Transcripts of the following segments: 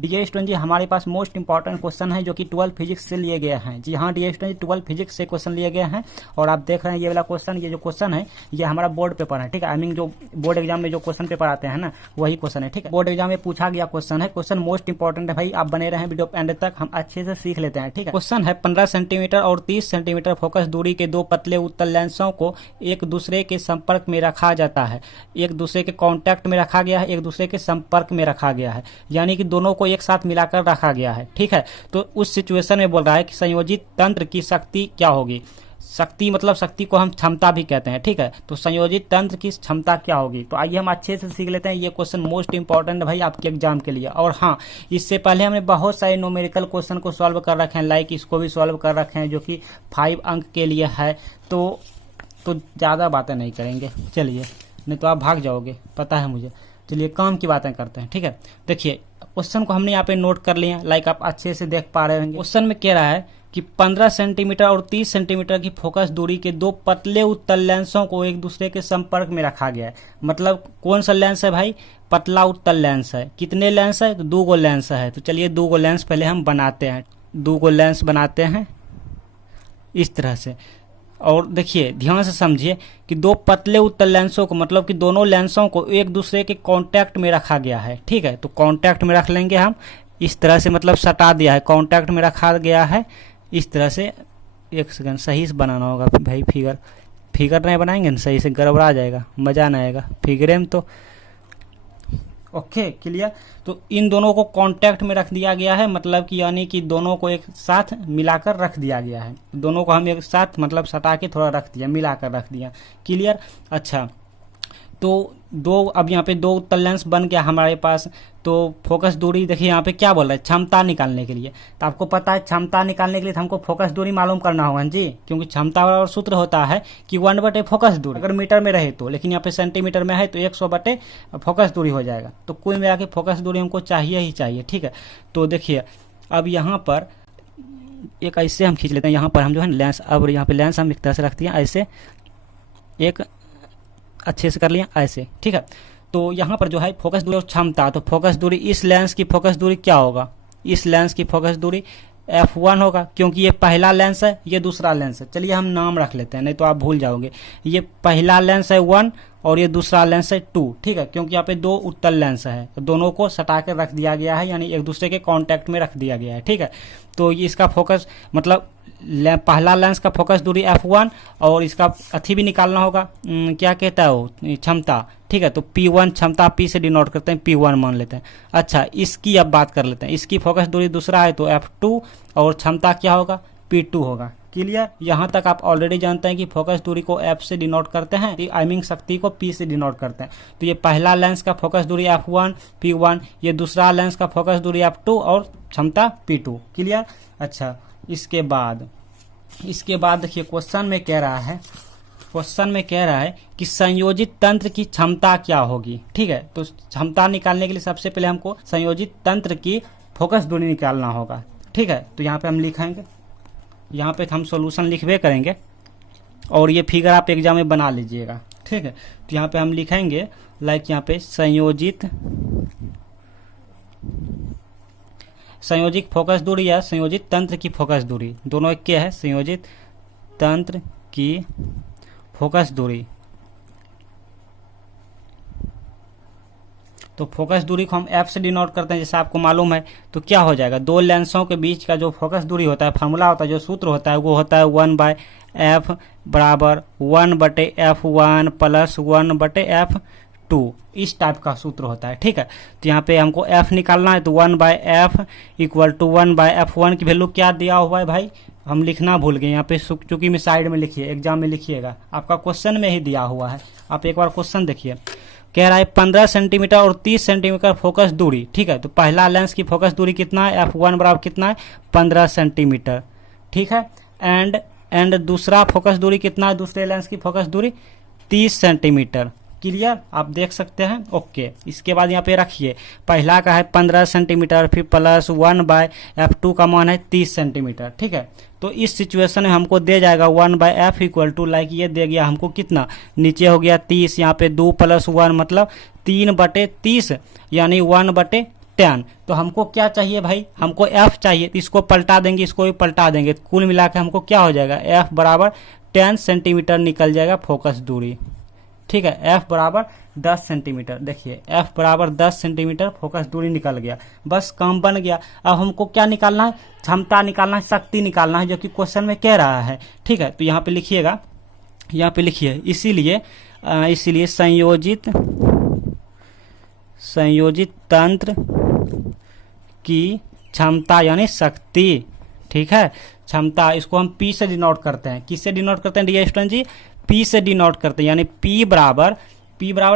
Dear student जी, हमारे पास most important question है जो कि 12 फिजिक्स से लिए गए हैं। जी हाँ डी स्टूडेंट जी, 12 फिजिक्स से क्वेश्चन लिए गए हैं और आप देख रहे हैं ये वाला क्वेश्चन, ये जो क्वेश्चन है ये हमारा बोर्ड पेपर है, ठीक है। आई मीन जो बोर्ड एग्जाम में जो क्वेश्चन पेपर आते हैं ना वही क्वेश्चन है, ठीक है। बोर्ड एग्जाम में पूछा गया क्वेश्चन है, क्वेश्चन मोस्ट इंपॉर्टेंट है भाई, आप बने रहें वीडियो एंड तक, हम अच्छे से सीख लेते हैं, ठीक है। क्वेश्चन है 15 सेंटीमीटर और 30 सेंटीमीटर फोकस दूरी के दो पतले उत्तल लेंसों को एक दूसरे के संपर्क में रखा जाता है, एक दूसरे के कांटेक्ट में रखा गया है, एक दूसरे के संपर्क में रखा गया है, यानी कि दोनों को एक साथ मिलाकर रखा गया है, ठीक है। तो उस सिचुएशन में बोल रहा है कि संयोजित तंत्र की शक्ति क्या होगी। शक्ति मतलब शक्ति को हम क्षमता भी कहते हैं, ठीक है। तो संयोजित तंत्र की क्षमता क्या होगी, तो आइए हम अच्छे से सीख लेते हैं। ये क्वेश्चन मोस्ट इंपॉर्टेंट है भाई आपके एग्जाम के लिए। और हाँ, इससे पहले हमने बहुत सारे न्यूमेरिकल क्वेश्चन को सॉल्व कर रखे हैं, लाइक इसको भी सॉल्व कर रखे हैं जो कि 5 अंक के लिए है। तो ज़्यादा बातें नहीं करेंगे, चलिए, नहीं तो आप भाग जाओगे, पता है मुझे। चलिए काम की बातें करते हैं, ठीक है। देखिए क्वेश्चन को हमने यहाँ पे नोट कर लिया, लाइक आप अच्छे से देख पा रहे होंगे। क्वेश्चन में कह रहा है कि 15 सेंटीमीटर और 30 सेंटीमीटर की फोकस दूरी के दो पतले उत्तल लेंसों को एक दूसरे के संपर्क में रखा गया है। मतलब कौन सा लेंस है भाई, पतला उत्तल लेंस है। कितने लेंस है, तो 2 गो लेंस है। तो चलिए 2 गो लेंस पहले हम बनाते हैं, 2 गो लेंस बनाते हैं इस तरह से। और देखिए ध्यान से समझिए कि दो पतले उत्तल लेंसों को, मतलब कि दोनों लेंसों को एक दूसरे के कांटेक्ट में रखा गया है, ठीक है। तो कांटेक्ट में रख लेंगे हम इस तरह से, मतलब सटा दिया है, कांटेक्ट में रखा गया है इस तरह से। एक सेकंड, सही से बनाना होगा भाई, फिगर नहीं बनाएंगे ना सही से गड़बड़ा जाएगा, मज़ा नहीं आएगा फिगरे में। तो ओके क्लियर। तो इन दोनों को कांटेक्ट में रख दिया गया है, मतलब कि यानी कि दोनों को एक साथ मिलाकर रख दिया गया है। दोनों को हम एक साथ मतलब सटा के थोड़ा रख दिया, मिलाकर रख दिया, क्लियर। अच्छा, तो अब यहाँ पे 2 उत्तल लेंस बन गया हमारे पास। तो फोकस दूरी देखिए यहाँ पे क्या बोल रहा है, क्षमता निकालने के लिए। तो आपको पता है क्षमता निकालने के लिए तो हमको फोकस दूरी मालूम करना होगा जी, क्योंकि क्षमता और सूत्र होता है कि 1/, फोकस दूरी। अगर मीटर में रहे तो, लेकिन यहाँ पे सेंटीमीटर में है तो 100/, फोकस दूरी हो जाएगा। तो कुल मिला के फोकस दूरी हमको चाहिए ही चाहिए, ठीक है। तो देखिए अब यहाँ पर एक ऐसे हम खींच लेते हैं, यहाँ पर हम जो है लेंस, अब यहाँ पे लेंस हम एक तरह से रख दिया ऐसे, एक अच्छे से कर लिया ऐसे, ठीक है। तो यहाँ पर जो है फोकस दूरी और क्षमता, तो फोकस दूरी, इस लेंस की फोकस दूरी क्या होगा, इस लेंस की फोकस दूरी f1 होगा, क्योंकि ये पहला लेंस है, ये दूसरा लेंस है। चलिए हम नाम रख लेते हैं, नहीं तो आप भूल जाओगे। ये पहला लेंस है 1 और ये दूसरा लेंस है 2, ठीक है। क्योंकि यहाँ पे 2 उत्तल लेंस है, तो दोनों को सटा कर रख दिया गया है, यानी एक दूसरे के कांटेक्ट में रख दिया गया है, ठीक है। तो ये इसका फोकस मतलब पहला लेंस का फोकस दूरी f1 और इसका अथी भी निकालना होगा, क्या कहता है वो, क्षमता, ठीक है। तो P1 क्षमता, P से डिनोट करते हैं, P1 मान लेते हैं। अच्छा, इसकी अब बात कर लेते हैं। इसकी फोकस दूरी दूसरा है तो f2 और क्षमता क्या होगा, P2 होगा, क्लियर। यहाँ तक आप ऑलरेडी जानते हैं कि फोकस दूरी को f से डिनोट करते हैं, आई मीन शक्ति को P से डिनोट करते हैं। तो ये पहला लेंस का फोकस दूरी f1 P1, ये दूसरा लेंस का फोकस दूरी f2 और क्षमता P2, क्लियर। अच्छा, इसके बाद देखिए क्वेश्चन में कह रहा है कि संयोजित तंत्र की क्षमता क्या होगी, ठीक है। तो क्षमता निकालने के लिए सबसे पहले हमको संयोजित तंत्र की फोकस दूरी निकालना होगा, ठीक है। तो यहाँ पे हम लिखेंगे, यहाँ पे हम सॉल्यूशन लिखवे करेंगे और ये फिगर आप एग्जाम में बना लीजिएगा, ठीक है। तो यहाँ पे हम लिखेंगे लाइक यहाँ पे संयोजित फोकस दूरी या संयोजित तंत्र की फोकस दूरी, दोनों एक क्या है, संयोजित तंत्र की फोकस दूरी। तो फोकस दूरी को हम f से डिनोट करते हैं, जैसे आपको मालूम है। तो क्या हो जाएगा, 2 लेंसों के बीच का जो फोकस दूरी होता है, फार्मूला होता है, जो सूत्र होता है वो होता है 1/f बराबर 1/f1 प्लस 1/f2, इस टाइप का सूत्र होता है, ठीक है। तो यहाँ पे हमको f निकालना है, तो 1/f इक्वल टू 1/f1 की वैल्यू क्या दिया हुआ है भाई, हम लिखना भूल गए यहाँ पे, चूंकि में साइड में लिखिए, एग्जाम में लिखिएगा, आपका क्वेश्चन में ही दिया हुआ है। आप एक बार क्वेश्चन देखिए, कह रहा है 15 सेंटीमीटर और 30 सेंटीमीटर फोकस दूरी, ठीक है। तो पहला लेंस की फोकस दूरी कितना है, f1 बराबर कितना है, 15 सेंटीमीटर, ठीक है। एंड दूसरा फोकस दूरी कितना है, दूसरे लेंस की फोकस दूरी 30 सेंटीमीटर, क्लियर, आप देख सकते हैं। ओके, इसके बाद यहाँ पे रखिए, पहला का है 15 सेंटीमीटर, फिर प्लस 1/f2 का मान है 30 सेंटीमीटर, ठीक है। तो इस सिचुएशन में हमको दे जाएगा 1/f इक्वल टू, लाइक ये दे गया हमको कितना, नीचे हो गया 30, यहाँ पे 2 + 1 मतलब 3/30, यानी 1/10, 10। तो हमको क्या चाहिए भाई, हमको f चाहिए, तो इसको पलटा देंगे, इसको भी पलटा देंगे, तो कुल मिला के हमको क्या हो जाएगा, f बराबर 10 सेंटीमीटर निकल जाएगा फोकस दूरी। ठीक है, f बराबर 10 सेंटीमीटर। देखिए f बराबर 10 सेंटीमीटर फोकस दूरी निकल गया, बस काम बन गया। अब हमको क्या निकालना है, क्षमता निकालना है, शक्ति निकालना है, जो कि क्वेश्चन में कह रहा है। ठीक है, तो यहाँ पे लिखिएगा, यहाँ पे लिखिए, इसीलिए संयोजित तंत्र की क्षमता यानी शक्ति। ठीक है, क्षमता, इसको हम P से डिनोट करते हैं। किससे डिनोट करते हैं डियर स्टूडेंट जी, P से डिनोट करते हैं, यानी P बराबर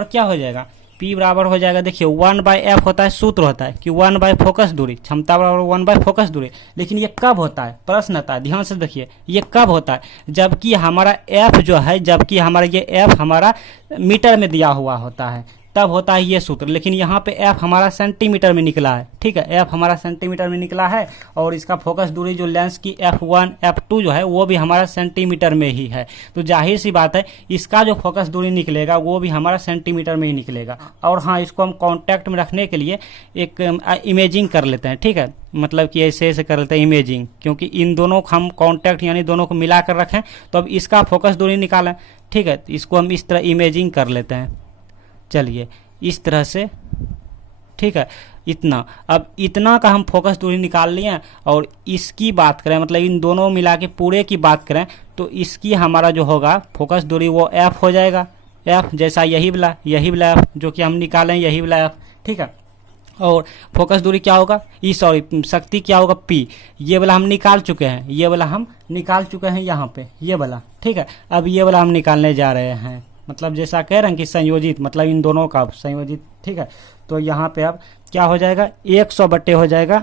क्या हो जाएगा, P बराबर हो जाएगा, देखिए 1/f होता है, सूत्र होता है कि 1 फोकस दूरी, क्षमता बराबर 1 फोकस दूरी। लेकिन ये कब होता है, प्रश्न आता है, ध्यान से देखिए, ये कब होता है, जबकि हमारा f जो है, जबकि हमारा ये f हमारा मीटर में दिया हुआ होता है, तब होता है ये सूत्र। लेकिन यहाँ पे f हमारा सेंटीमीटर में निकला है। ठीक है, f हमारा सेंटीमीटर में निकला है, और इसका फोकस दूरी जो लेंस की f1 f2 जो है वो भी हमारा सेंटीमीटर में ही है। तो जाहिर सी बात है, इसका जो फोकस दूरी निकलेगा वो भी हमारा सेंटीमीटर में ही निकलेगा। और हाँ, इसको हम कॉन्टैक्ट में रखने के लिए एक इमेजिंग कर लेते हैं। ठीक है, मतलब कि ऐसे ऐसे कर लेते हैं इमेजिंग, क्योंकि इन दोनों को हम कॉन्टैक्ट यानी दोनों को मिला कर रखें, तो अब इसका फोकस दूरी निकालें। ठीक है, तो इसको हम इस तरह इमेजिंग कर लेते हैं। चलिए इस तरह से, ठीक है, इतना, अब इतना का हम फोकस दूरी निकाल लिए। और इसकी बात करें, मतलब इन दोनों मिला के पूरे की बात करें, तो इसकी हमारा जो होगा फोकस दूरी वो f हो जाएगा, f जैसा यही वाला f जो कि हम निकालें, यही वाला f। ठीक है, और फोकस दूरी क्या होगा, शक्ति क्या होगा, P। ये वाला हम निकाल चुके हैं, यहाँ पे ये वाला। ठीक है, अब ये वाला हम निकालने जा रहे हैं, मतलब जैसा कह रहे हैं कि संयोजित, मतलब इन दोनों का संयोजित। ठीक है, तो यहाँ पे अब क्या हो जाएगा, 100 बटे हो जाएगा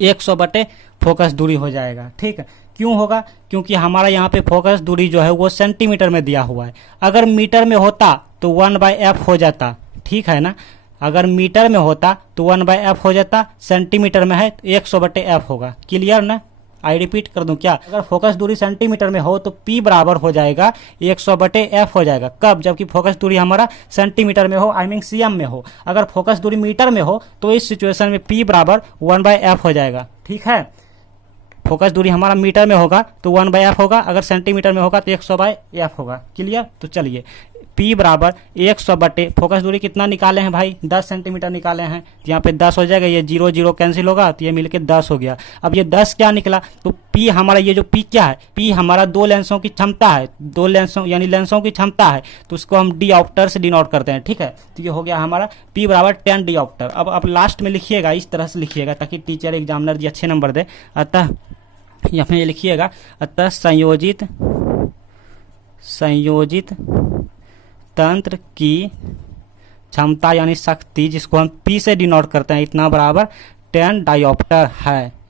100 बटे फोकस दूरी हो जाएगा। ठीक है, क्यों होगा, क्योंकि हमारा यहाँ पे फोकस दूरी जो है वो सेंटीमीटर में दिया हुआ है। अगर मीटर में होता तो 1/f हो जाता। ठीक है ना, अगर मीटर में होता तो 1/f हो जाता, सेंटीमीटर में है तो 100 बटे f होगा। क्लियर ना, आई रिपीट कर दूं क्या, अगर फोकस दूरी सेंटीमीटर में हो तो P बराबर हो जाएगा 100 बटे f हो जाएगा। कब, जबकि फोकस दूरी हमारा सेंटीमीटर में हो, आई मीन cm में हो। अगर फोकस दूरी मीटर में हो तो इस सिचुएशन में P बराबर 1/f हो जाएगा। ठीक है, फोकस दूरी हमारा मीटर में होगा तो 1/f होगा, अगर सेंटीमीटर में होगा तो 100/f होगा। क्लियर, तो चलिए P बराबर 100 बटे फोकस दूरी कितना निकाले हैं भाई, 10 सेंटीमीटर निकाले हैं, तो यहाँ पे 10 हो जाएगा, ये 0 0 कैंसिल होगा, तो ये मिलके 10 हो गया। अब ये 10 क्या निकला, तो P हमारा, ये जो P क्या है, P हमारा दो लेंसों की क्षमता है, दो लेंसों यानी लेंसों की क्षमता है, तो उसको हम डिऑप्टर से डिनोट करते हैं। ठीक है, तो ये हो गया हमारा P बराबर 10 डिऑप्टर। अब लास्ट में लिखिएगा, इस तरह से लिखिएगा ताकि टीचर एग्जामिनर जी अच्छे नंबर दे। अतः यहाँ पे लिखिएगा, अतः संयोजित तंत्र की क्षमता यानी शक्ति, जिसको हम P से डिनोट करते हैं, इतना बराबर 10 डायोप्टर है।